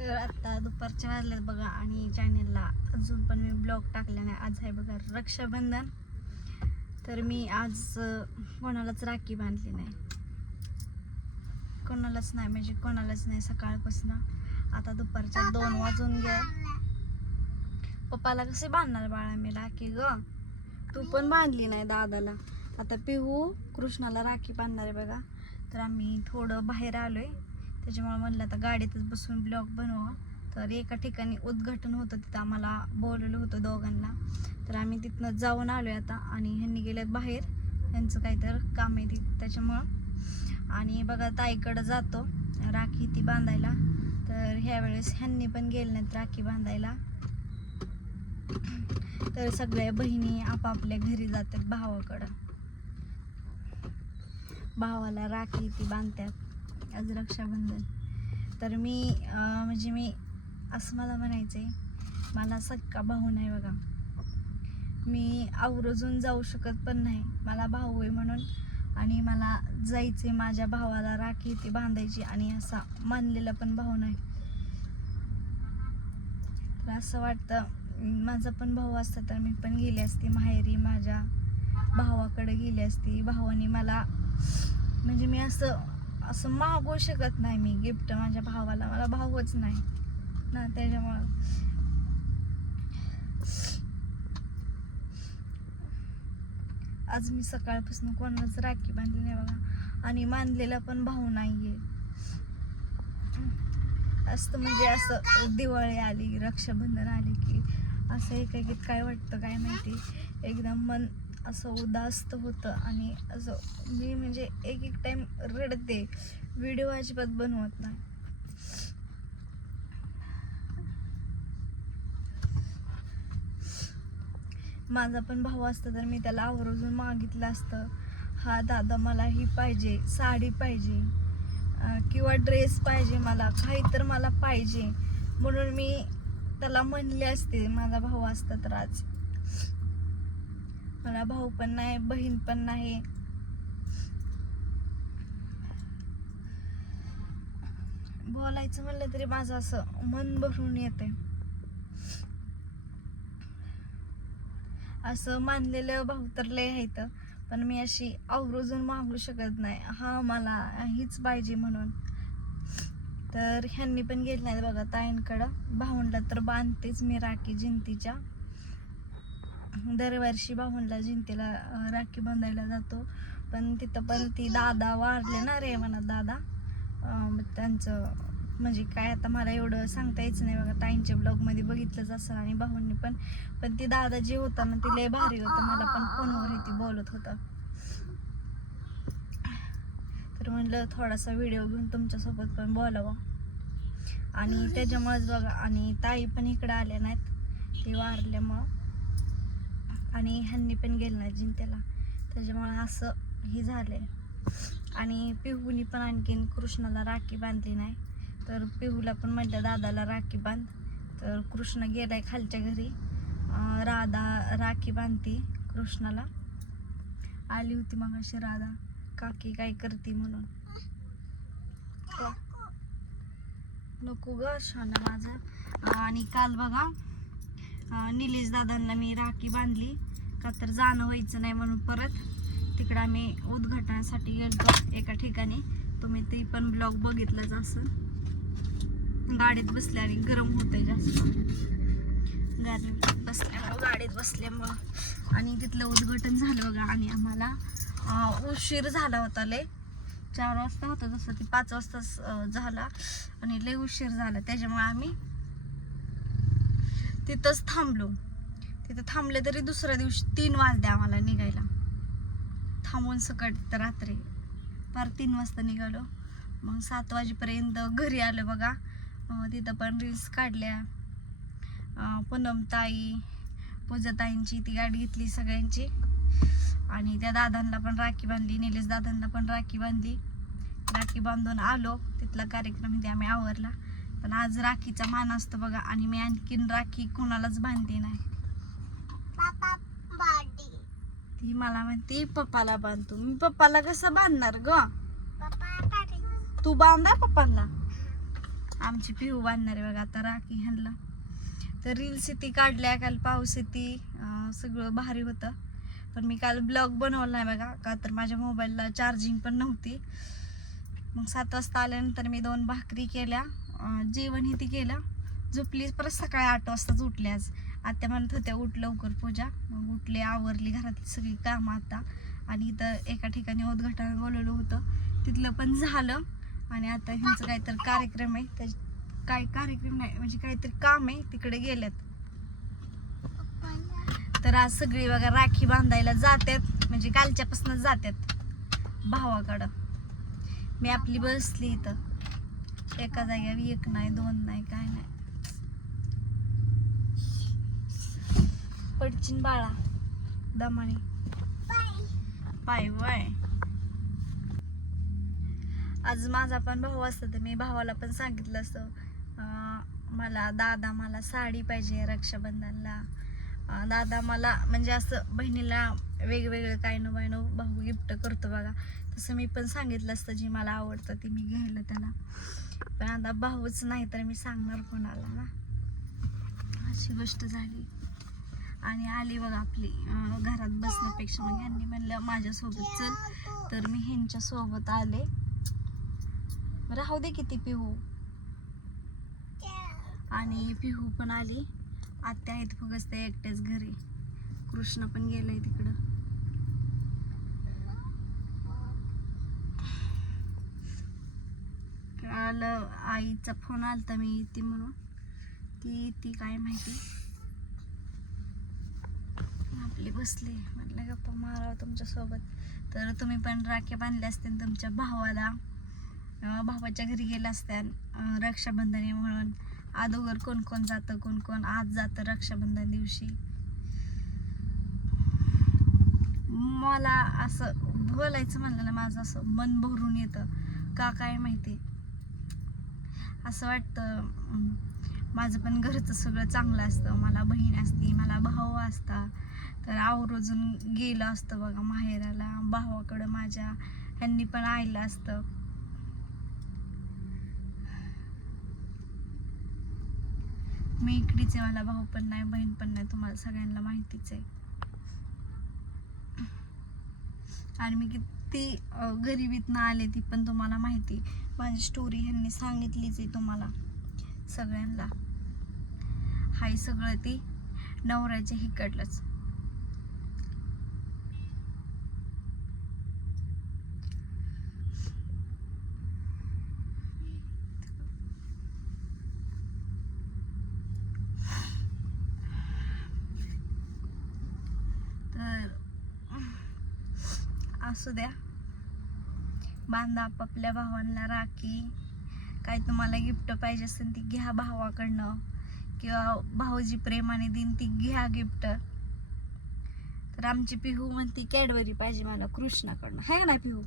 तर आता दुपारच्या वाजल्यात बघा आणि चॅनेलला अजून पण मी ब्लॉग टाकला नाही. आज आहे बघा रक्षाबंधन. तर मी आज कोणालाच राखी बांधली नाही. कोणालाच नाही म्हणजे कोणालाच नाही सकाळपासून. आता दुपारच्या दोन वाजून घ्या पप्पाला कसे बांधणार बाळा मी राखी ग? तू पण बांधली नाही दादाला. आता पिहू कृष्णाला राखी बांधणार आहे बघा. तर आम्ही थोडं बाहेर आलोय. त्याच्यामुळे म्हणलं आता गाडीतच बसून ब्लॉग बनवा. तर एका ठिकाणी उद्घाटन होतं तिथं आम्हाला बोलवलं होतं दोघांना. तर आम्ही तिथनं जाऊन आलोय आता आणि ह्यांनी गेल्यात बाहेर. यांचं काही तर काम आहे तिथं त्याच्यामुळं. आणि बघा ताईकडं जातो राखी ती बांधायला. तर ह्यावेळेस ह्यांनी पण गेले नाहीत राखी बांधायला. तर सगळ्या बहिणी आपापल्या घरी जातात भावाकडं. भावाला राखी ती बांधतात. आज रक्षाबंधन. तर मी म्हणजे मी असं मला म्हणायचं आहे मला सक्का भाऊ नाही बघा. मी आवर्जून जाऊ शकत पण नाही. मला भाऊ आहे म्हणून आणि मला जायचे माझ्या भावाला राखी ती बांधायची आणि असा मानलेला पण भाऊ नाही. तर असं वाटतं माझा पण भाऊ असता तर मी पण गेली असती. माहेरी माझ्या भावाकडे गेली असती. भावाने मला म्हणजे मी असं असं मागू शकत नाही मी गिफ्ट माझ्या भावाला. मला भाऊच नाही. ना त्याच्यामुळं. आज मी सकाळपासून कोणालाच राखी बांधली नाही बघा. आणि मानलेला पण भाऊ नाहीये. असतं म्हणजे असं दिवाळी आली रक्षाबंधन आली की असं एकाकीत काय वाटतं काय माहिती? एकदम मन असं उदास्त होतं आणि असं मी म्हणजे एक एक टाईम रडते. व्हिडिओ अजिबात बनवत नाही. माझा पण भाऊ असतं तर मी त्याला आवर्जून मागितलं असतं. हा दादा मला ही पाहिजे साडी पाहिजे किंवा ड्रेस पाहिजे मला काही तर मला पाहिजे. म्हणून मी त्याला म्हणले असते माझा भाऊ असता तर आज मला भाऊ पण नाही बहीण पण नाही. बोलायचं म्हणलं तरी माझं असं मन भरून येते असं मानलेलं भाऊ तर लय आहेत पण मी अशी आवर्जून मागू शकत नाही. हा मला हीच पाहिजे म्हणून. तर ह्यांनी पण गेले नाहीत बघा ताईंकडं. भाऊंडला तर बांधतेच मी राखी जिंतीच्या. दरवर्षी बाहुनला जिंतीला राखी बांधायला जातो. पण तिथं पण ती दादा वारले ना रे म्हणा दादा. मग त्यांचं म्हणजे काय आता मला एवढं सांगता यायचं नाही बघा. ताईंच्या ब्लॉगमध्ये बघितलंच असेल आणि भाऊंनी पण. पण ती दादा जे होता ना ती लय भारी होतं. मला पण फोनवर ती बोलत होता. तर म्हणलं थोडासा व्हिडिओ घेऊन तुमच्यासोबत पण बोलावा. आणि त्याच्यामुळेच बघा आणि ताई पण इकडे आल्या नाहीत. ती वारल्यामुळं. आणि ह्यांनी पण गेलं नाही जिंत्याला. त्याच्यामुळे असं हे झालं आहे आणि पिहूनी पण आणखीन कृष्णाला राखी बांधली नाही. तर पिहूला पण म्हटलं दादाला राखी बांध. तर कृष्ण गेलाय खालच्या घरी. राधा राखी बांधती कृष्णाला. आली होती मग अशी राधा. काकी काय करते म्हणून. का? नको ग शाना माझा. आणि काल बघा निलेश दादांना मी राखी बांधली. का तर जाणं व्हायचं नाही म्हणून परत तिकडं आम्ही उद्घाटनासाठी गेलो एका ठिकाणी. तुम्ही ते पण ब्लॉग बघितलाच असं गाडीत बसल्या आणि गरम होतंय जास्त. गाडीत बसल्यामुळं गाडीत बसल्यामुळं. आणि तिथलं उद्घाटन झालं बघा. आणि आम्हाला उशीर झाला होता लय. चार वाजता होता जसं ते पाच वाजता झाला. आणि लय उशीर झाला. त्याच्यामुळे आम्ही तिथंच थांबलो. तिथं थांबले तरी दुसऱ्या दिवशी तीन वाजले आम्हाला निघायला. थांबून सकट तर रात्री पार तीन वाजता निघालो. मग सात वाजेपर्यंत घरी आलो बघा. तिथं पण रील्स काढल्या. पूनमताई पूजाताईंची ती गाडी घेतली सगळ्यांची. आणि त्या दादांना पण राखी बांधली निलेश दादांना पण राखी बांधली. राखी बांधून आलो. तिथला कार्यक्रम इथे आम्ही आवरला. पण आज राखीचा मान असतो बघा आणि मी आणखीन राखी कोणालाच बांधली नाही. ती मला म्हणते पप्पाला बांधतो मी पप्पाला कसं बांधणार ग? तू बांधा पप्पाला आमची पिहू बांधणार आहे बघा आता राखी ह्यांना. तर रील्स येते काढल्या काल पाऊस येते सगळं भारी होतं. पण मी काल ब्लॉग बनवला नाही बघा. का तर माझ्या मोबाईलला चार्जिंग पण नव्हती. मग सात वाजता आल्यानंतर मी दोन भाकरी केल्या. जेवणही जेवण ती केलं. झोपली परत सकाळी आठ वाजताच उठले आज. आत्या म्हणत होत्या उठ लवकर पूजा. मग उठले आवरली घरातली सगळी कामं आता. आणि इथं एका ठिकाणी उद्घाटन बोलवलं होतं. तिथलं पण झालं. आणि आता ह्यांचं काहीतरी कार्यक्रम आहे. त्या काय कार्यक्रम नाही म्हणजे काहीतरी काम आहे. तिकडे गेल्यात. तर आज सगळी बघा राखी बांधायला जातात म्हणजे कालच्यापासूनच जातात भावाकडं. मी आपली बसली इथं. एका जागेवर एक नाही दोन नाही काय नाही. पडचिन बाळा. दमाने. पाय वय. आज माझा पण भाऊ असता तर मी भावाला पण सांगितलं असतं अं, मला दादा मला साडी पाहिजे रक्षाबंधनला. दादा मला म्हणजे असं बहिणीला वेगवेगळं काय नो बाय नो भाऊ गिफ्ट करतो बघा. तसं मी पण सांगितलं असतं जी मला आवडतं ती मी घ्यायला त्याला. पण आता भाऊच नाही तर मी सांगणार कोणाला ना. अशी गोष्ट झाली. आणि आली बघा आपली घरात बसण्यापेक्षा. मग यांनी म्हणलं माझ्यासोबत चल. तर मी ह्यांच्या सोबत आले राहू दे किती पिहू आणि पिहू पण आली. आत्या आहेत फगच ते एकट्याच घरी. कृष्ण पण गेलाय तिकडं. काल आईचा फोन आला होता मी ती म्हणून. ती ती काय माहिती. आपली बसली. म्हटलं गप्पा मारावं तुमच्यासोबत. तर तुम्ही पण राख्या बांधल्या असतील तुमच्या भावाला. भावाच्या घरी गेला असत्या रक्षाबंधन म्हणून. अदोगर कोण कोण जातं कोण कोण आज जातं रक्षाबंधन दिवशी. मला असं बोलायचं म्हणलं ना माझं असं मन भरून येतं. का काय माहिती. असं वाटतं माझं पण घरचं सगळं चांगलं असतं. मला बहीण असती मला भाऊ असता. तर आवर्जून गेलं असतं बघा माहेराला. भावाकडं माझ्या ह्यांनी पण आईलं असतं. मी इकडीच आहे मला भाऊ पण नाही बहीण पण नाही तुम्हाला सगळ्यांना माहितीच आहे. आणि मी किती गरिबीतनं आले ती पण तुम्हाला माहिती. माझी स्टोरी ह्यांनी सांगितलीच आहे तुम्हाला सगळ्यांना. हाय सगळं ते नवऱ्याच्या हिकडलंच. तर असू द्या. बांधा आपापल्या भावांना राखी. काय तुम्हाला गिफ्ट पाहिजे असेल ती घ्या भावाकडनं. किंवा भाऊजी प्रेमाने देईन ती घ्या गिफ्ट तर आमची पिहू म्हणती कॅडबरी पाहिजे मला कृष्णाकडनं. आहे का नाही पिहू?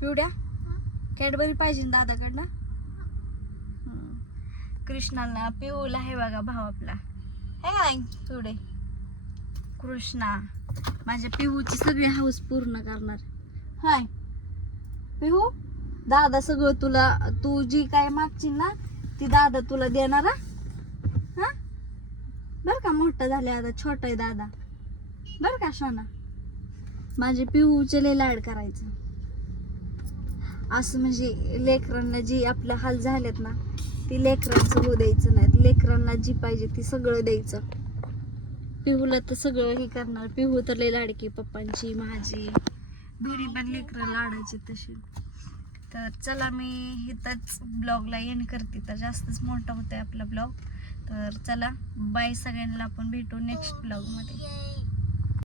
पिवड्या? कॅडबरी पाहिजे ना दादाकडनं? कृष्णाला पिहूला आहे बघा भाव आपला. आहे का पिवडे? कृष्णा माझ्या पिहूची सगळी हाऊस पूर्ण करणार. हाय. पिहू हो, दादा सगळं तुला तू जी काय मागची ना ती दादा तुला देणार हा? बर का मोठा झाले आता छोटा आहे दादा. बर का सोना माझे पिहूचे लय लाड करायचं. असं म्हणजे लेकरांना जी आपलं हाल झालेत ना ती लेकरांचं हो द्यायचं नाही. लेकरांना जी पाहिजे ती सगळं द्यायचं. पिहूला तर सगळं हे करणार. पिहू तर लय लाडकी पप्पांची माझी. दोन्ही पण लेकरं लाडायची तशी तर चला मी इथंच ब्लॉगला एंड करते. तर जास्तच मोठा होतोय आपला ब्लॉग. तर चला बाय सगळ्यांना. आपण भेटू नेक्स्ट ब्लॉगमध्ये.